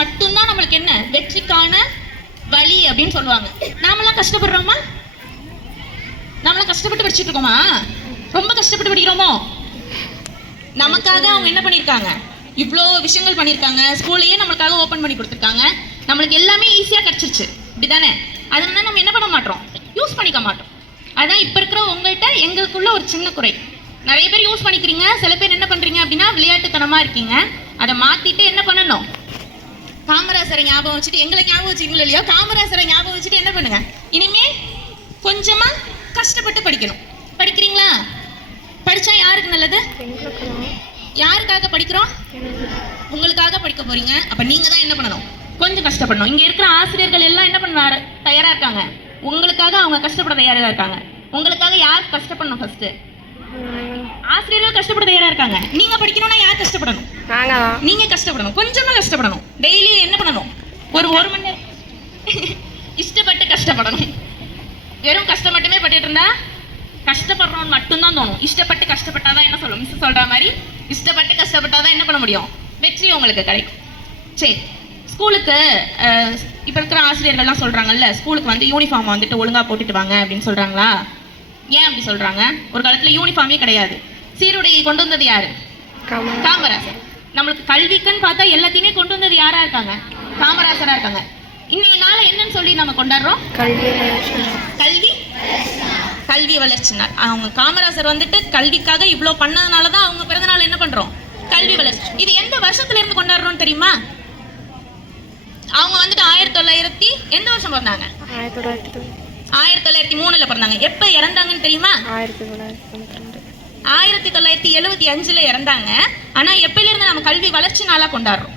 மட்டும்தான் நம்மளுக்கு என்ன வெற்றிக்கான வழி அப்படின்னு சொல்லுவாங்க. நாமெல்லாம் கஷ்டப்படுறோமா? நாமெல்லாம் கஷ்டப்பட்டு படிச்சுட்டு இருக்கோமா? ரொம்ப கஷ்டப்பட்டு படிக்கிறோமோ? நமக்காக அவங்க என்ன பண்ணியிருக்காங்க, இவ்வளோ விஷயங்கள் பண்ணியிருக்காங்க. ஸ்கூல்லையே நம்மளுக்காக ஓப்பன் பண்ணி கொடுத்துருக்காங்க. நம்மளுக்கு எல்லாமே ஈஸியாக கிடச்சிருச்சு, இப்படிதானே? அதனால நம்ம என்ன பண்ண மாட்டோம், யூஸ் பண்ணிக்க மாட்டோம். அதான் இப்போ இருக்கிற உங்கள்கிட்ட எங்களுக்குள்ள ஒரு சின்ன குறை. நிறைய பேர் யூஸ் பண்ணிக்கிறீங்க, சில பேர் என்ன பண்ணுறீங்க அப்படின்னா விளையாட்டுத்தனமாக இருக்கீங்க. அதை மாற்றிட்டு என்ன பண்ணணும், காமராசரை ஞாபகம் வச்சுட்டு, எங்களை ஞாபகம் வச்சுக்கீங்களோ இல்லையோ, காமராசரை ஞாபகம் வச்சுட்டு என்ன பண்ணுங்க, இனிமே கொஞ்சமாக கஷ்டப்பட்டு படிக்கணும். படிக்கிறீங்களா? படித்தா யாருக்கு நல்லது? யாருக்காக படிக்கிறோம்? உங்களுக்காக படிக்க போறீங்க. அப்ப நீங்க தான் என்ன பண்ணணும், கொஞ்சம் கஷ்டப்படணும். இங்க இருக்கிற ஆசிரியர்கள் எல்லாம் என்ன பண்ண தயாரா இருக்காங்க, உங்களுக்காக அவங்க கஷ்டப்பட தயாரா இருக்காங்க. உங்களுக்காக யார் கஷ்டப்படணும்? ஃபர்ஸ்ட் ஆசிரியர்கள் கஷ்டப்பட தயாரா இருக்காங்க. நீங்க படிக்கணும்னா யார் கஷ்டப்படணும்? நீங்க கஷ்டப்படணும், கொஞ்சமா கஷ்டப்படணும். டெய்லி என்ன பண்ணணும், ஒரு மணி நேரம் இஷ்டப்பட்டு கஷ்டப்படணும். வெறும் கஷ்டம் மட்டுமே பட்டுட்டு இருந்தா கஷ்டப்படுறோம்னு மட்டும்தான் தோணும். இஷ்டப்பட்டு கஷ்டப்பட்டாதான் என்ன சொல்லும், மிஸ் சொல்ற மாதிரி இஷ்டப்பட்டு கஷ்டப்பட்டாதான் என்ன பண்ண முடியும், வெற்றி உங்களுக்கு கிடைக்கும். சரி, ஸ்கூலுக்கு இப்போ இருக்கிற ஆசிரியர்கள்லாம் சொல்றாங்கல்ல, ஸ்கூலுக்கு வந்து யூனிஃபார்ம் வந்துட்டு ஒழுங்கா போட்டுட்டு வாங்க அப்படின்னு சொல்றாங்களா? ஏன் அப்படி சொல்றாங்க? ஒரு காலத்துல யூனிஃபார்மே கிடையாது. சீருடையை கொண்டு வந்தது யாரு? காமராசர். நம்மளுக்கு கல்விக்குன்னு பார்த்தா எல்லாத்தையுமே கொண்டு வந்தது யாரா இருக்காங்க? காமராசரா இருக்காங்க. இன்னைய நாள் என்னன்னு சொல்லி நம்ம கொண்டாடுறோம்? கல்வி வளர்ச்சி நாள். அவங்க காமராசர் வந்துட்டு கல்விக்காக இவ்வளோ பண்ணதுனால தான் அவங்க பிறந்த நாள் என்ன பண்றோம், கல்வி வளர்ச்சி. இது எந்த வருஷத்துல இருந்து கொண்டாடுறோம் தெரியுமா? அவங்க வந்துட்டு 1900 எந்த வருஷம் பிறந்தாங்க? 1903 பிறந்தாங்க. எப்ப இறந்தாங்கன்னு தெரியுமா? 1975 இறந்தாங்க. ஆனா எப்பல இருந்து நம்ம கல்வி வளர்ச்சி நாளா கொண்டாடுறோம்?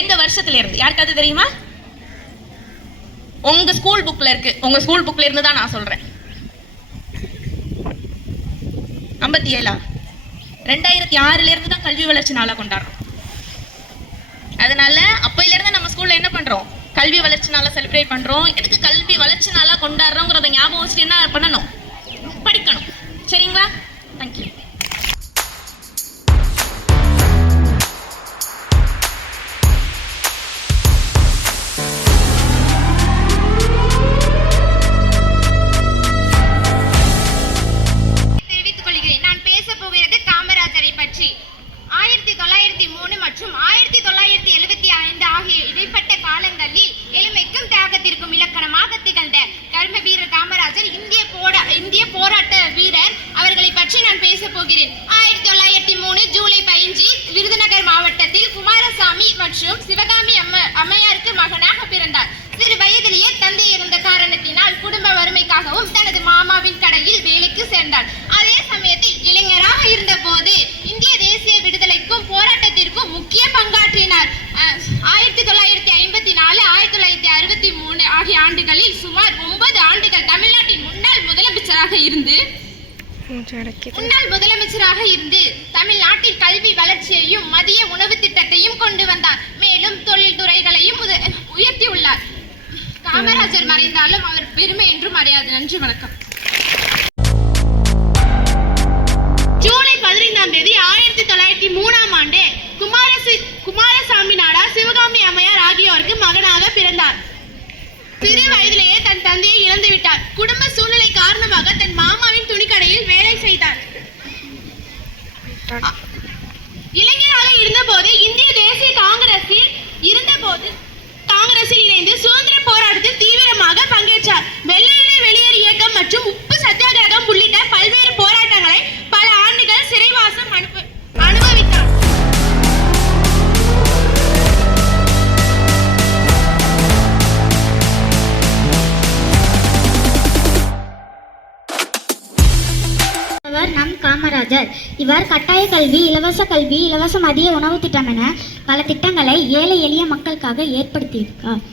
எந்த வருஷத்துல இருந்து யாருக்காவது தெரியுமா? உங்க ஸ்கூல் புக்ல இருக்கு. உங்க ஸ்கூல் புக்ல இருந்து தான் நான் சொல்றேன். 57 2006 இருந்து தான் கல்வி வளர்ச்சி நாளா கொண்டாடுறோம். அதனால அப்பையில இருந்து நம்ம ஸ்கூல்ல என்ன பண்றோம், கல்வி வளர்ச்சி நாளா செலிப்ரேட் பண்றோம். எதுக்கு கல்வி வளர்ச்சி நாளா கொண்டாடுறோங்கிறத ஞாபகம் வச்சுட்டு என்ன பண்ணணும், படிக்கணும். சரிங்களா? தேங்க்யூ. இந்திய போராட்ட வீரர் அவர்களை பற்றி நான் பேச போகிறேன். 1903 ஜூலை 15 விருதுநகர் மாவட்டத்தில் குமாரசாமி மற்றும் சிவகாமி அம்மையாருக்கு மகனாக பிறந்தார். சிறு வயதிலேயே தந்தை இருந்த காரணத்தினால் குடும்ப வறுமைக்காகவும் தனது மாமாவின் கடையில் வேலைக்கு சேர்ந்தார். அதே சமயத்தில் இளைஞராக இருந்த போது இந்திய தேசிய விடுதலைக்கும் போராட்டத்திற்கும் முக்கிய பங்காற்றினார். 1954 1963 ஆகிய ஆண்டுகளில் சுமார் 9 ஆண்டுகள் தமிழ்நாட்டின் முன்னாள் முதலமைச்சராக இருந்து தமிழ்நாட்டில் கல்வி வளர்ச்சியையும் மதிய உணவு திட்டத்தையும் கொண்டு வந்தார். மேலும் தொழில் துறைகளையும் உயர்த்தி உள்ளார். காமராஜர் மறைந்தாலும் அவர் பெருமை என்றும் அறியாது. நன்றி, வணக்கம். ஜூலை 15 1903 ஆண்டு குமாரசாமி நாடார் சிவகாமி அம்மையார் ஆகியோருக்கு மகனாக பிறந்தார். சிறு வயதிலேயே தன் தந்தையை இழந்து விட்டார். குடும்ப சூழ்நிலை காரணமாக தன் மாமாவின் துணிக்கடையில் வேலை செய்தார். இளைஞராக இருந்தபோது இந்திய தேசிய காங்கிரஸில் இணைந்து சுதந்திர போராட்டத்தில் தீவிரமாக பங்கேற்றார். வெள்ளையனே வெளியேறு இயக்கம் மற்றும் உப்பு சத்தியாகிரகம் உள்ளிட்ட பல்வேறு போராட்டங்களை பல ஆண்டுகள் சிறைவாசம் அனுபவித்தார். நம் காமராஜர். இவர் கட்டாய கல்வி, இலவச கல்வி, இலவச மதிய உணவு திட்டம் என பல திட்டங்களை ஏழை எளிய மக்களுக்காக ஏற்படுத்தியிருக்கார்.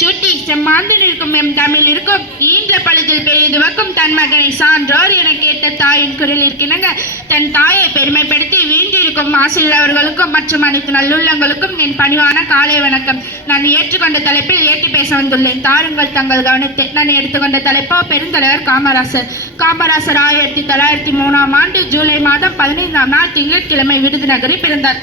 சுட்டி செம்மாந்தில் இருக்கும் எம் தமிழ் இருக்கும் ஈன்ற பழுதில் பெரிதுவக்கும் தன் மகனை சான்றோர் என கேட்ட தாயின் குரலிற்கிணங்க தன் தாயை பெருமைப்படுத்தி வீழ்ந்திருக்கும் ஆசிரியர்களுக்கும் மற்றும் அனைத்து நல்லுள்ளங்களுக்கும் என் பணிவான காலை வணக்கம். நான் ஏற்றுக்கொண்ட தலைப்பில் ஏற்றி பேச வந்துள்ளேன். தாருங்கள் தங்கள் கவனத்தை. நான் எடுத்துக்கொண்ட தலைப்போ பெருந்தலைவர் காமராசர். காமராசர் 1903 ஜூலை மாதம் 15 திங்கட்கிழமை விருதுநகரில் பிறந்தார்.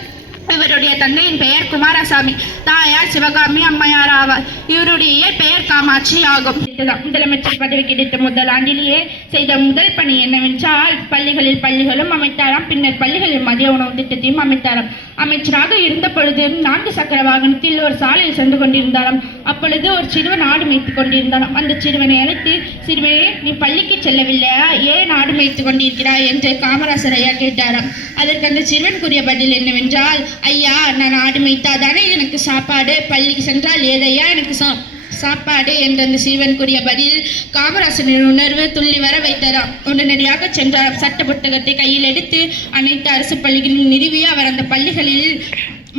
இவருடைய தந்தையின் பெயர் குமாரசாமி, தாயார் சிவகாமி அம்மையார் ஆவார். இவருடைய இயற்பெயர் காமாட்சி ஆகும். முதலமைச்சர் பதவி கிடைத்த முதல் ஆண்டிலேயே செய்த முதல் பணி என்னவென்றால் பள்ளிகளும் அமைத்தாராம். பின்னர் பள்ளிகளில் மதிய உணவு திட்டத்தையும் அமைத்தாராம். அமைச்சராக இருந்த பொழுது 4 சக்கர வாகனத்தில் ஒரு சாலையில் சென்று கொண்டிருந்தாராம். அப்பொழுது ஒரு சிறுவன் ஆடு மேய்த்துக் கொண்டிருந்தாராம். அந்த சிறுவனை அழைத்து, சிறுவனே, நீ பள்ளிக்கு செல்லவில்லையா? ஏன் ஆடு மேய்த்துக் கொண்டிருக்கிறாய் என்று காமராசர் ஐயா கேட்டாராம். அதற்கு அந்த சிறுவன் கூறிய பதில் என்னவென்றால், ஐயா, நான் ஆடு மேய்த்தாதானே எனக்கு சாப்பாடு, பள்ளிக்கு சென்றால் ஏதையா எனக்கு சாப்பாடு என்ற அந்த சிறுவன் கூறிய பதில் காமராசரின் உணர்வு துள்ளி வர வைத்தாராம். உடனடியாக சென்றாராம். சட்ட புத்தகத்தை கையில் எடுத்து அனைத்து அரசு பள்ளிகளில் நிறுவி அவர் அந்த பள்ளிகளில்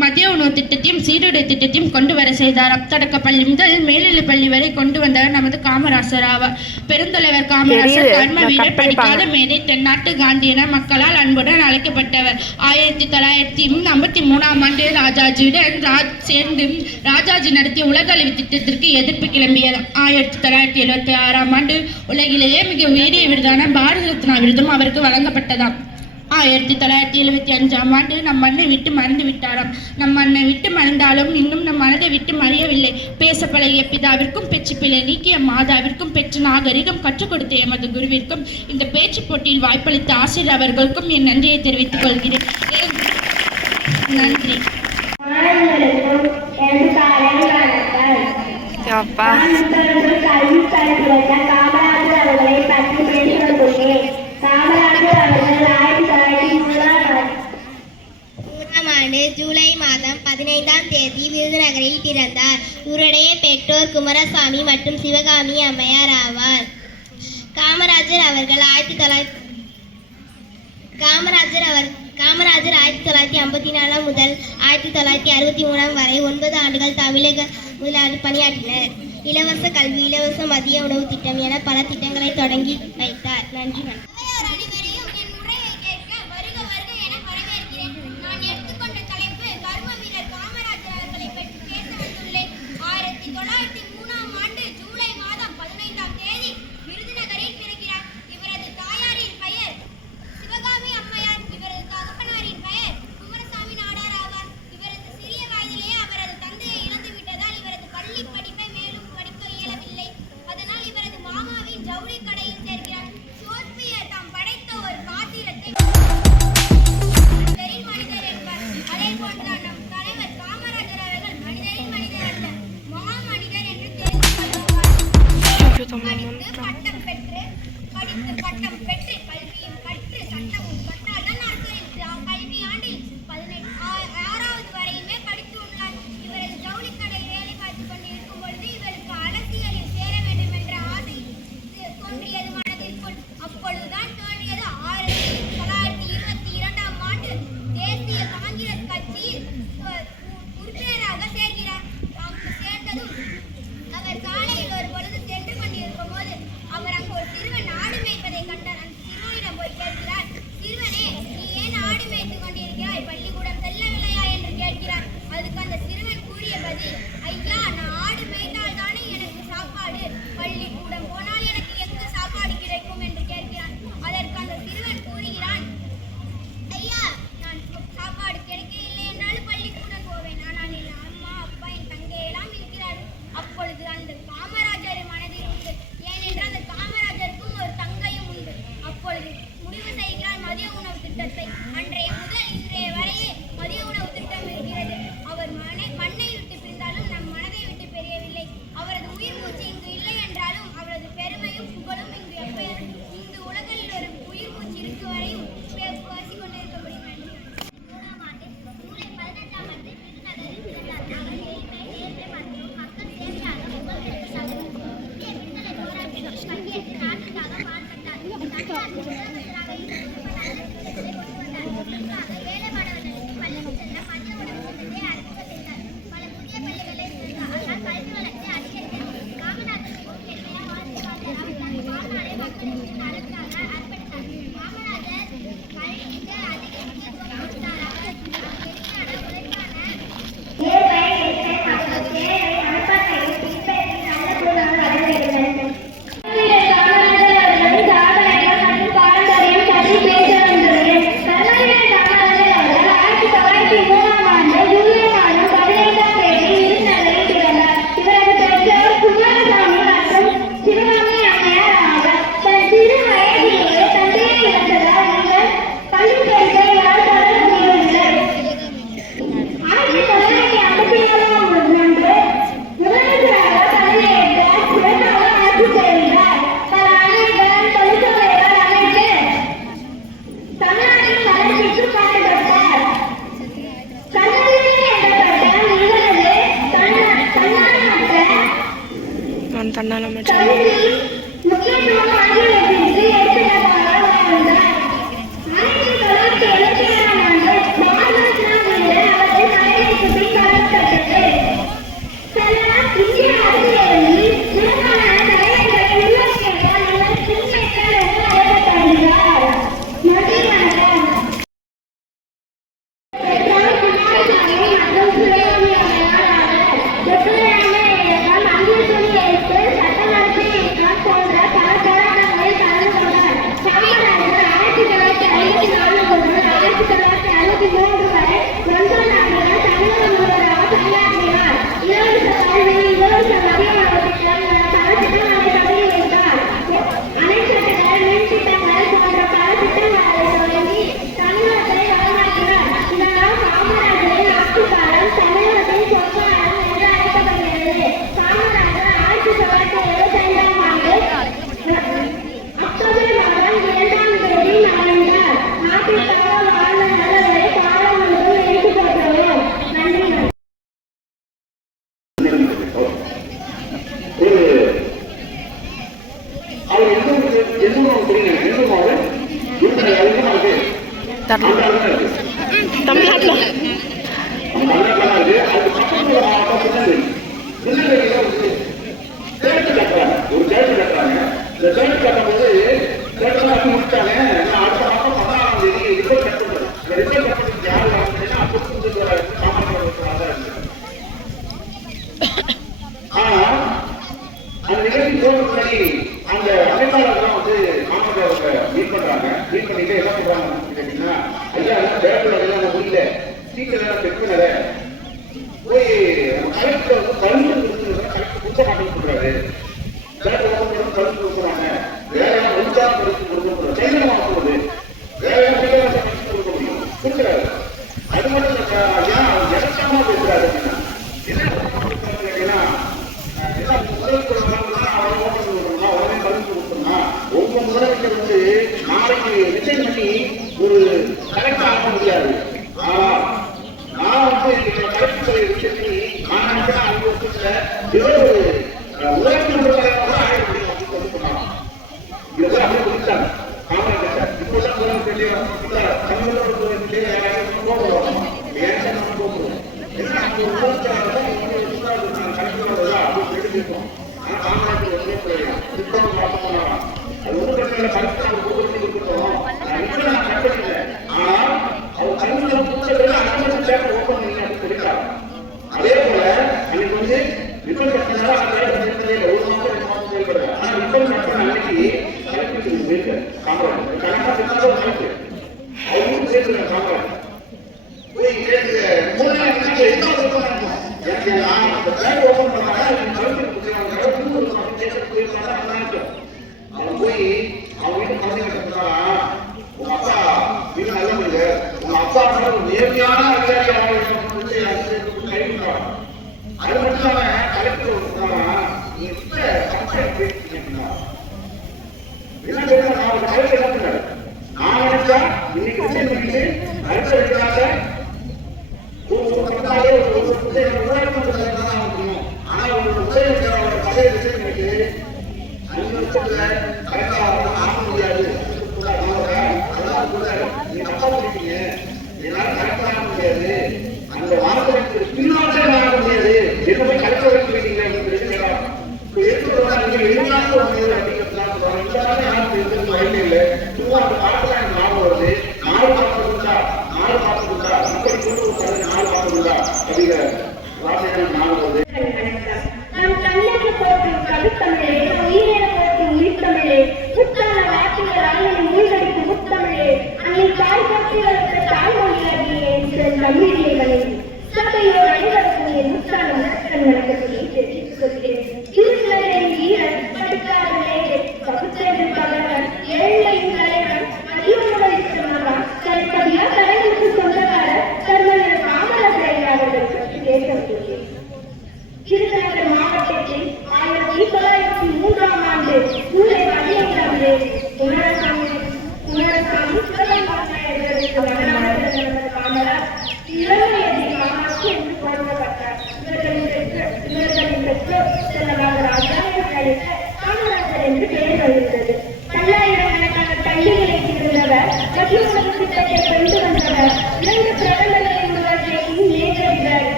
மதிய உணவு திட்டத்தையும் சீருடை திட்டத்தையும் கொண்டு வர செய்தாராம். தொடக்க பள்ளி முதல் மேல்நிலை பள்ளி வரை கொண்டு வந்தவர் நமது காமராசர் ஆவார். பெருந்தலைவர் காமராசர் கர்ம வீரர், படிக்காத மேதை, தென்னாட்டு காந்தி என மக்களால் அன்புடன் அழைக்கப்பட்டவர். 1953ஆம் ஆண்டு ராஜாஜியுடன் சேர்ந்து ராஜாஜி நடத்திய உலக அழிவு திட்டத்திற்கு எதிர்ப்பு கிளம்பியது. 1976ஆம் ஆண்டு உலகிலேயே மிக உயரிய விருதான பாரத ரத்னா விருதும் அவருக்கு வழங்கப்பட்டதாம். 1975ஆம் ஆண்டு நம் மண்ணை விட்டு மறைந்து விட்டாராம். நம் மண்ணை விட்டு மறைந்தாலும் இன்னும் நம் மனதை விட்டு மறையவில்லை. பேச பழகிய பிதாவிற்கும் பெற்று பிழை நீக்கிய மாதாவிற்கும் பெற்று நாகரிகம் கற்றுக் கொடுத்த எமது குருவிற்கும் இந்த பேச்சு போட்டியில் வாய்ப்பளித்த ஆசிரியர் அவர்களுக்கும் என் நன்றியை தெரிவித்துக் கொள்கிறேன். நன்றி. ஜூலை மாதம் 15ஆம் தேதி விருதுநகரில் பிறந்தார். இவருடைய பெற்றோர் குமாரசாமி மற்றும் சிவகாமி அம்மையார் ஆவார். காமராஜர் 1954 முதல் 1963 வரை 9 ஆண்டுகள் தமிழக முதலாளி பணியாற்றினர். இலவச கல்வி, இலவச மதிய உணவு திட்டம் என பல திட்டங்களை தொடங்கி வைத்தார். நன்றி. அவர் சாலையில் ஒரு பொழுது சென்று கொண்டிருக்கும் போது அவர் அங்கு ஒரு சிறுவன் ஆடு மேய்ப்பதை கண்டார். அந்த சிறுவனிடம் இவர்களின் பெற்றோர் செல்ல ராஜா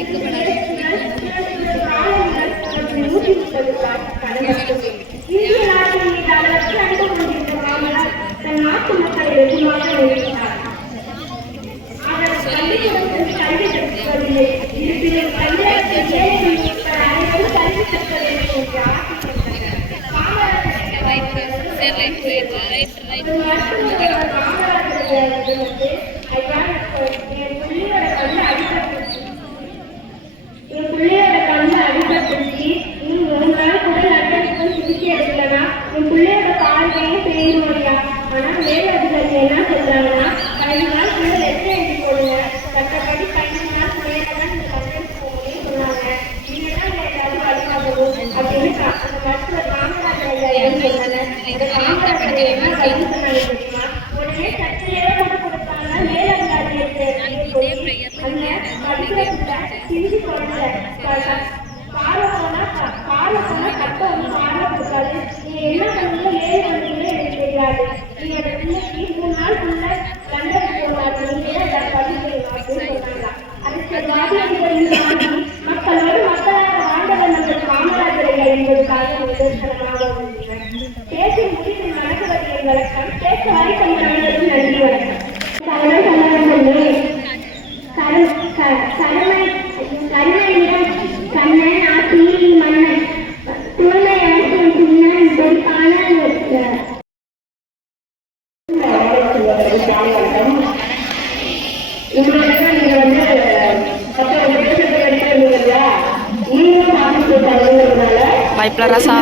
இந்திய நாட்டின் மீது அளவற்ற அன்பு கொண்டிருந்த காமராஜ் தன் நாட்டு மக்களை வெகுமாக நேசித்தார். அவர் பள்ளிக்கூடத்தில் கல்வி கற்கவில்லை. இருப்பினும் தமிழகத்தில் ஏழை மக்கள் அனைவரும் கல்வி கற்க வேண்டும் என்று ஆசை கொண்டனர். என் பிள்ளையோட கண்ணு அடிபட்டுச்சு. நீங்க ஒரு நாள் கூட லண்டனுக்கு சிகிச்சை எடுக்கலனா என் பிள்ளையோட காலையே செய்யணும்யா. ஆனா மேலதிகாரி என்ன சொல்றாங்கன்னா 15 நாளுக்குள்ள லெட்டர் எழுதி போடுங்க, கட்டப்படி 15 நாள் முறையாதான் இந்த லண்டனுக்கு போகணும்னு சொன்னாங்க. நீங்க தான் ஏதாவது வழிகாட்டணும் அப்படின்னு அந்த மருத்துவர் காமராஜர் ஐயா என்ன சொன்னாங்க. அந்த காமராஜர் ஐயா என்ன பதில் சொன்னாங்க தெரியுமா? உடனே சர்ச்சையே கூட கொடுத்தாங்க. மேலதிகாரிகளுக்கு சிரிச்சு சொல்லுங்க, பாரப்போனா கட்ட ஒன்று பாரல கொடுக்காது. நீங்க என்ன பண்ணீங்க ஏழு பண்ணீங்க எனக்கு தெரியாது. நீங்க அந்த பிள்ளைக்கு 3 நாளுக்குள்ள லண்டனுக்கு போனாரு. நீங்க எல்லாரும் படிக்கிறீங்க அப்படின்னு சொன்னாங்க. அதுக்கு வாதியாளர்கள் மக்களோடு மக்களாக வாழ்ந்தவர் நம்ம காமராஜர் ஐயா என்பதற்காக நிதர்சனமாக உள்ளது. பேச்சின் முடிவில் நடக்குவது வழக்கம். பேச்சு வரைக்கும் நன்றி வணக்கம். கண்ணன் ஆசி மன்னன் தூய்மை அரசின் சின்னம் பொறுப்பான Baiklah rasa.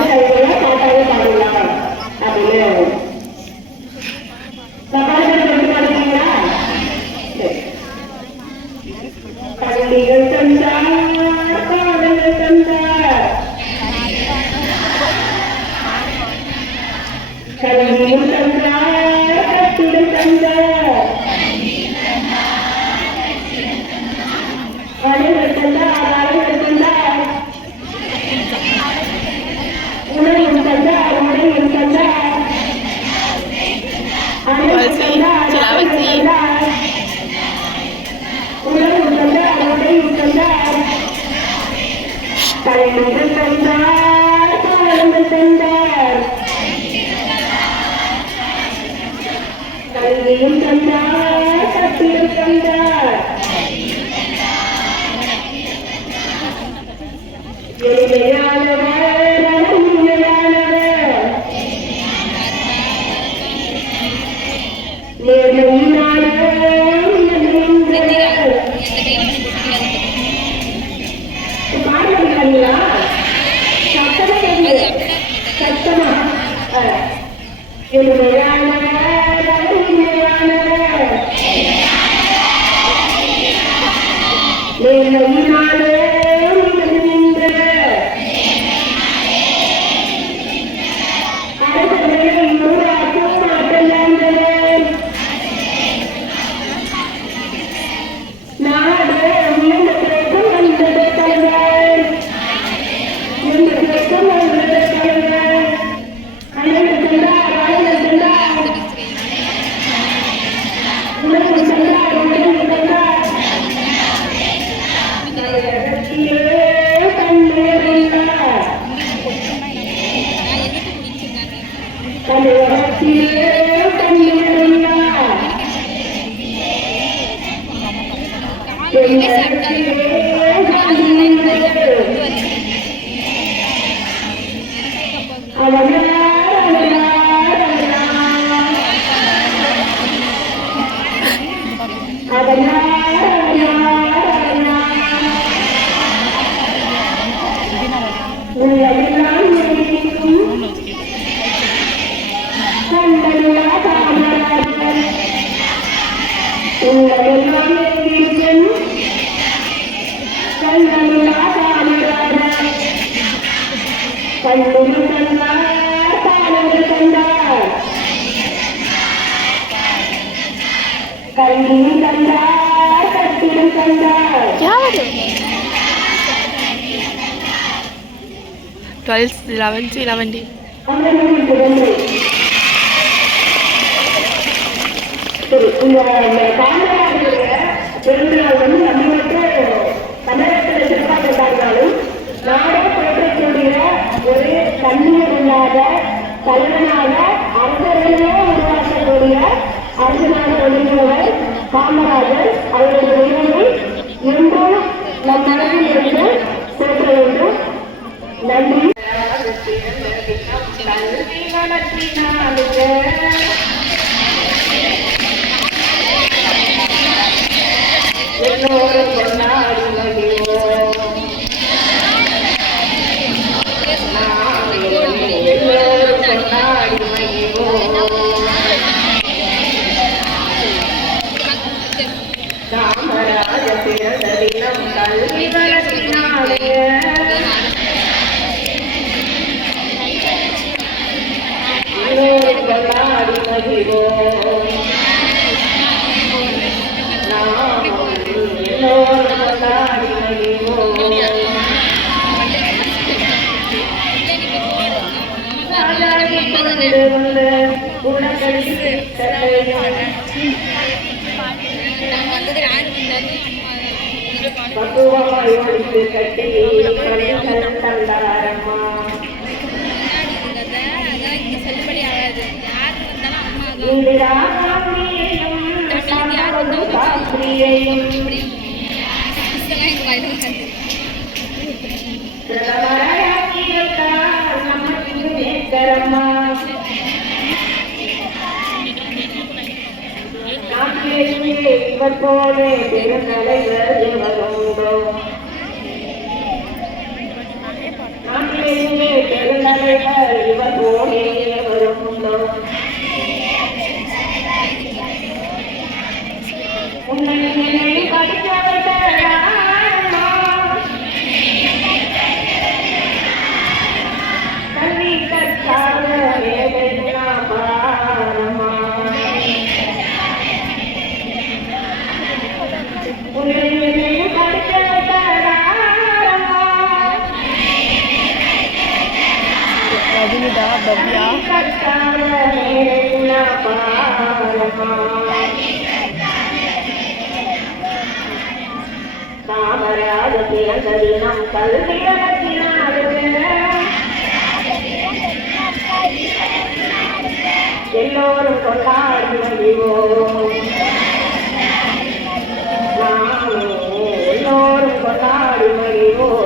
பள்ளிகள் தந்தார், பாடங்கள் தந்தார், கல்வியும் தந்தார், கட்டிடம் தந்தார், வளைகள் தந்தார், அலைகள் தந்தார், உணவும் தந்தார், உடையும் தந்தார், அலைகள் தந்தார், உணவும் தந்தார், உடையும் தந்தார், கல்விகள் தந்தார், பாடங்கள் தந்தார், கல்வியும் தந்தார், கட்டிடம் தந்தார், எளிமையானவர், அருமையானவர், நேர்மையினானவர், நன்றியுள்ளவர். பாடுறீங்களா? சத்தமா கேட்குது. சத்தமா. எளிமையானவர், அருமையானவர், நேர்மையினானவர், கல்வியும் தந்தார், கட்டிடம் தந்தார். 12, 11, 11. சரி, இந்த காமராஜருடைய பிறந்தநாள் வந்து நம்மளுக்கு தமிழகத்தில் வந்து உலகில் பக்குவமாய் ஒழித்து கட்டி கண்கள் தந்தாரம்மா. இந்திரா காந்தியையும் சாஸ்திரியையும் பிரதமராக்கி வைத்தார் நமக்கு நேசரம்மா. நாட்டிலேயே இவர் போல பெருந்தலைவர் எவருண்டோ? நாட்டிலேயே பெருந்தலைவர் இவர் போலே எவருண்டோ? உன்னை படித்தவர்கள் கல்வி கற்காத வேதனா பாரமா. உன்னை படித்தவர்கள் ரஜினிதா பவ்யா கற்காத வேதனா பாரமா. காமராஜ பிறந்த தினம் கல்வி வளர்த்தினார் எல்லோரும் கொண்டாடி மகிழ்வோம். நாமே எல்லோரும் கொண்டாடி மகிழ்வோம்.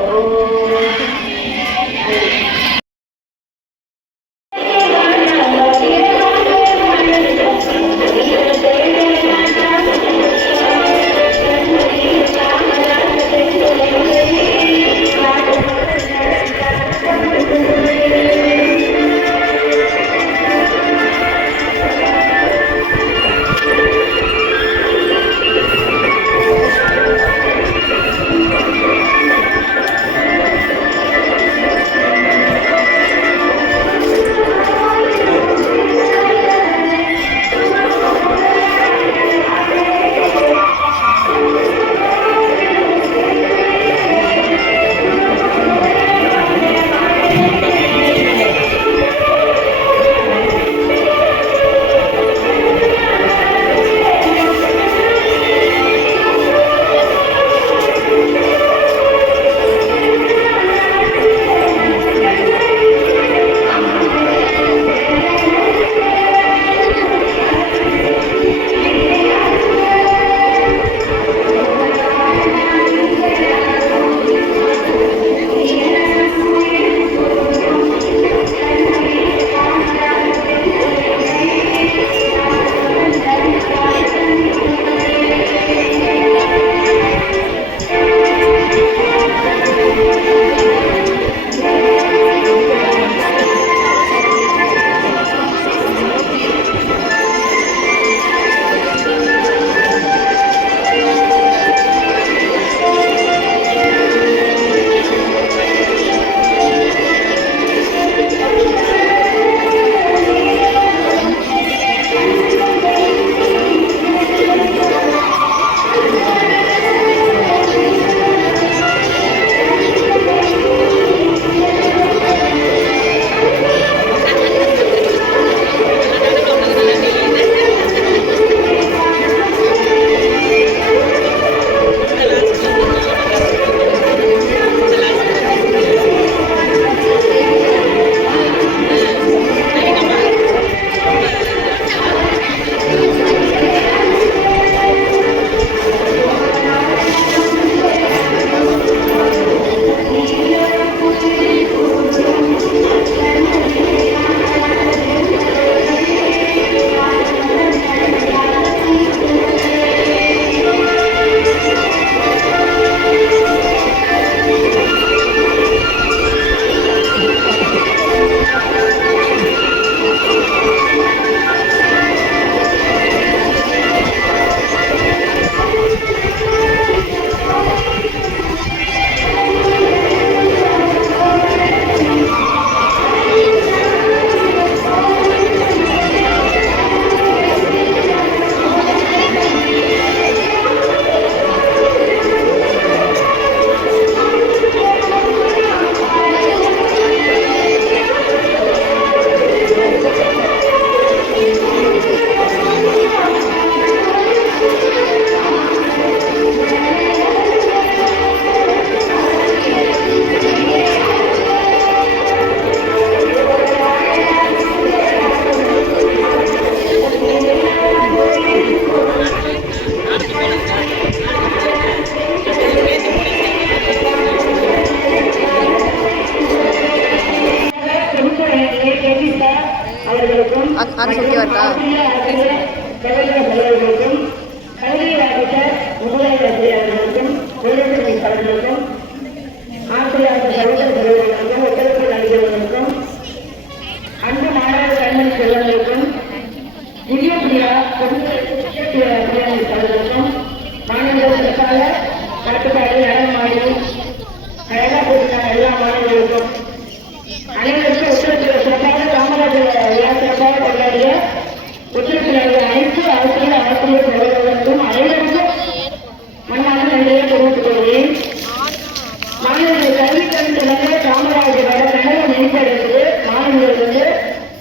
மாணவர்கள் கல்வி கல்வி காமராஜரோட கனவை மேம்படுத்து மாணவர்கள் வந்து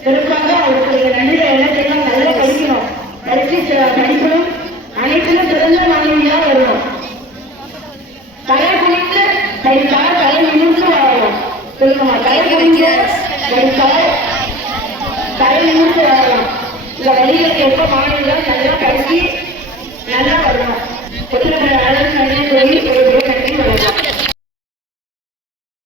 சிறப்பாக அவர்களுடைய நன்றியை என்ன செய்யணும், நல்லா படிக்கணும், படிக்கணும், அனைத்திலும் சிறந்த மாணவியா வரணும். தலை குனிந்து படித்தால் தலை நிமிர்ந்து வாழணும். சொல்லுங்கம்மா, தலை குனிந்து படித்தால் தலை நிமிர்ந்து வாழலாம். இந்த வழிகளுக்கு எப்ப மாணவிகள் நல்லா படிச்சு நல்லா வரணும். ஒருத்தர் அழகு நன்றி சொல்லி ஒரு நன்றி வணக்கம்.